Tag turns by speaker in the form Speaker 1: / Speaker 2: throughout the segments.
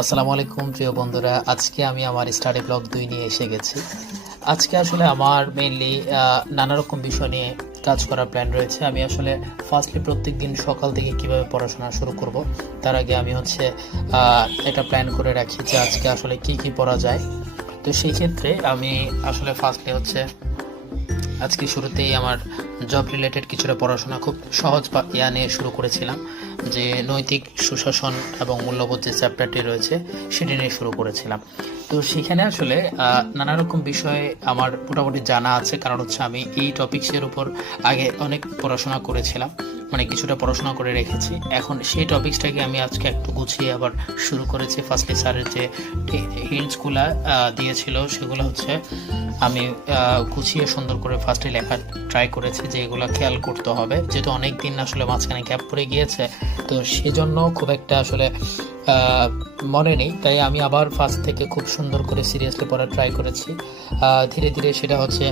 Speaker 1: আসসালামু আলাইকুম, প্রিয় বন্ধুরা। আজকে আমি আমার স্টাডি ব্লগ দুই নিয়ে এসে গেছি। আজকে আসলে আমার মেইনলি নানা রকম বিষয় নিয়ে কাজ করার প্ল্যান রয়েছে। আমি আসলে ফার্স্টলি প্রত্যেক দিন সকাল থেকে কীভাবে পড়াশোনা শুরু করব, তার আগে আমি হচ্ছে একটা প্ল্যান করে রাখি যে আজকে আসলে কি কি পড়া যায়। তো সেই ক্ষেত্রে আমি আসলে ফার্স্টলি হচ্ছে, আজকে শুরুতেই আমার জব রিলেটেড কিছুটা পড়াশোনা খুব সহজ ইয়া নিয়ে শুরু করেছিলাম। যে নৈতিক সুশাসন এবং মূল্যবোধ যে চ্যাপ্টারটি রয়েছে, সেটি নিয়ে শুরু করেছিলাম। তো সেখানে আসলে নানা রকম বিষয়ে আমার মোটামুটি জানা আছে। কারণ হচ্ছে আমি এই টপিক্সের উপর আগে অনেক পড়াশোনা করেছিলাম। মানে কিছুটা পড়াশোনা করে রেখেছি। এখন সেই টপিক্সটাকে আমি আজকে একটু গুছিয়ে আবার শুরু করেছি। ফার্স্টলি স্যারের যে হিন্টসগুলো দিয়েছিল, সেগুলো হচ্ছে আমি গুছিয়ে সুন্দর করে ফার্স্টে লেখা ট্রাই করেছি যে এগুলো খেয়াল করতে হবে। যেহেতু অনেক দিন আসলে মাঝখানে গ্যাপ পড়ে গিয়েছে, তো সেজন্য খুব একটা আসলে মনে নেই, তাই আমি আবার ফার্স্ট থেকে খুব সুন্দর করে সিরিয়াসলি পড়ার ট্রাই করেছি। ধীরে ধীরে সেটা হচ্ছে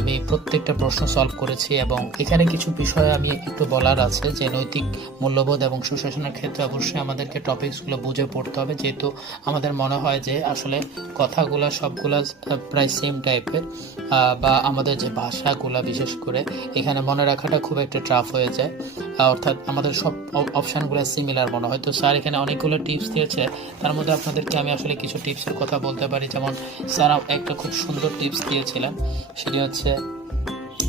Speaker 1: আমি প্রত্যেকটা প্রশ্ন সলভ করেছি এবং এখানে কিছু বিষয় আমি একটু বলার আছে যে নৈতিক মূল্যবোধ এবং সুশাসনের ক্ষেত্রে অবশ্যই আমাদেরকে টপিকসগুলো বুঝে পড়তে হবে। যেহেতু আমাদের মনে হয় যে আসলে কথাগুলো সবগুলা প্রায় সেম টাইপের বা আমাদের যে ভাষাগুলা বিশেষ করে, এখানে মনে রাখাটা খুব একটা ট্রাফ হয়ে যায়। অর্থাৎ আমাদের সব অপশানগুলো সিমিলার মনে হয়। তো স্যার এখানে অনেকগুলো টিপস দিয়েছে। তার মধ্যে আপনাদেরকে আমি আসলে কিছু টিপসের কথা বলতে পারি। যেমন স্যার একটা খুব সুন্দর টিপস দিয়েছিলেন। সেটি হচ্ছে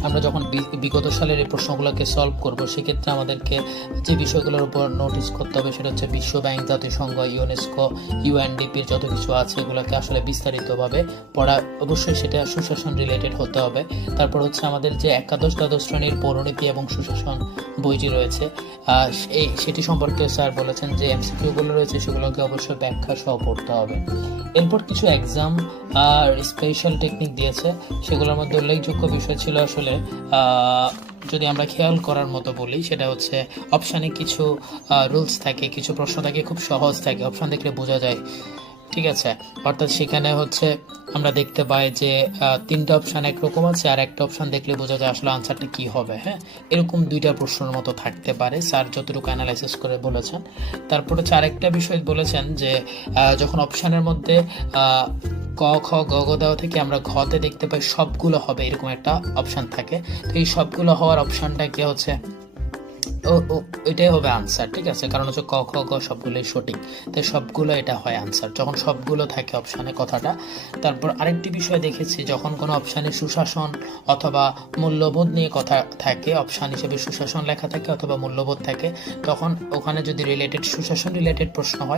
Speaker 1: আমরা যখন বিগত সালের এই প্রশ্নগুলোকে সলভ করব, সেক্ষেত্রে আমাদেরকে যে বিষয়গুলোর উপর নোটিস করতে হবে, সেটা হচ্ছে বিশ্ব ব্যাংক জাতিসংঘ ইউনেস্কো ইউএনডিপির যত কিছু আছে, এগুলোকে আসলে বিস্তারিতভাবে পড়া, অবশ্যই সেটা সুশাসন রিলেটেড হতে হবে। তারপর হচ্ছে আমাদের যে একাদশ, দ্বাদশ শ্রেণির পৌরনীতি এবং সুশাসন বইটি রয়েছে এই সেটি সম্পর্কে স্যার বলেছেন যে এমসিকিউগুলো রয়েছে, সেগুলোকে অবশ্যই ব্যাখ্যা সহ পড়তে হবে। এরপর কিছু এক্সাম আর স্পেশাল টেকনিক দিয়েছে, সেগুলোর মধ্যে উল্লেখযোগ্য বিষয় ছিল আসলে যদি আমরা খেয়াল করার মতো বলি, সেটা হচ্ছে অপশানে কিছু রুলস থাকে, কিছু প্রশ্ন থাকে, খুব সহজ থাকে। অপশান দেখলে বোঝা যায়। ঠিক আছে? অর্থাৎ সেখানে হচ্ছে আমরা দেখতে পাই যে তিনটা অপশান একরকম আছে আর একটা অপশান দেখলে বোঝা যায় আসলে আনসারটা কি হবে হ্যাঁ? এরকম দুইটা প্রশ্নের মতো থাকতে পারে। স্যার যতটুকু অ্যানালাইসিস করে বলেছেন। তারপরে হচ্ছে আরেকটা বিষয় বলেছেন যে যখন অপশানের মধ্যে ক খ, গ গ দেওয়া থেকে আমরা ঘতে দেখতে পাই সবগুলো হবে, এরকম একটা অপশান থাকে। তো এই সবগুলো হওয়ার অপশানটা কি হচ্ছে? ও ও, এটাই হবে আনসার ঠিক আছে? কারণ হচ্ছে ক, খ, গ সবগুলোই সঠিক। তাই সবগুলো এটা হয় আনসার যখন সবগুলো থাকে অপশানে কথাটা, তারপর আরেকটি বিষয় দেখেছি, যখন কোনো অপশানে সুশাসন অথবা মূল্যবোধ নিয়ে কথা থাকে অপশান হিসেবে সুশাসন লেখা থাকে অথবা মূল্যবোধ থাকে, তখন ওখানে যদি রিলেটেড সুশাসন রিলেটেড প্রশ্ন হয়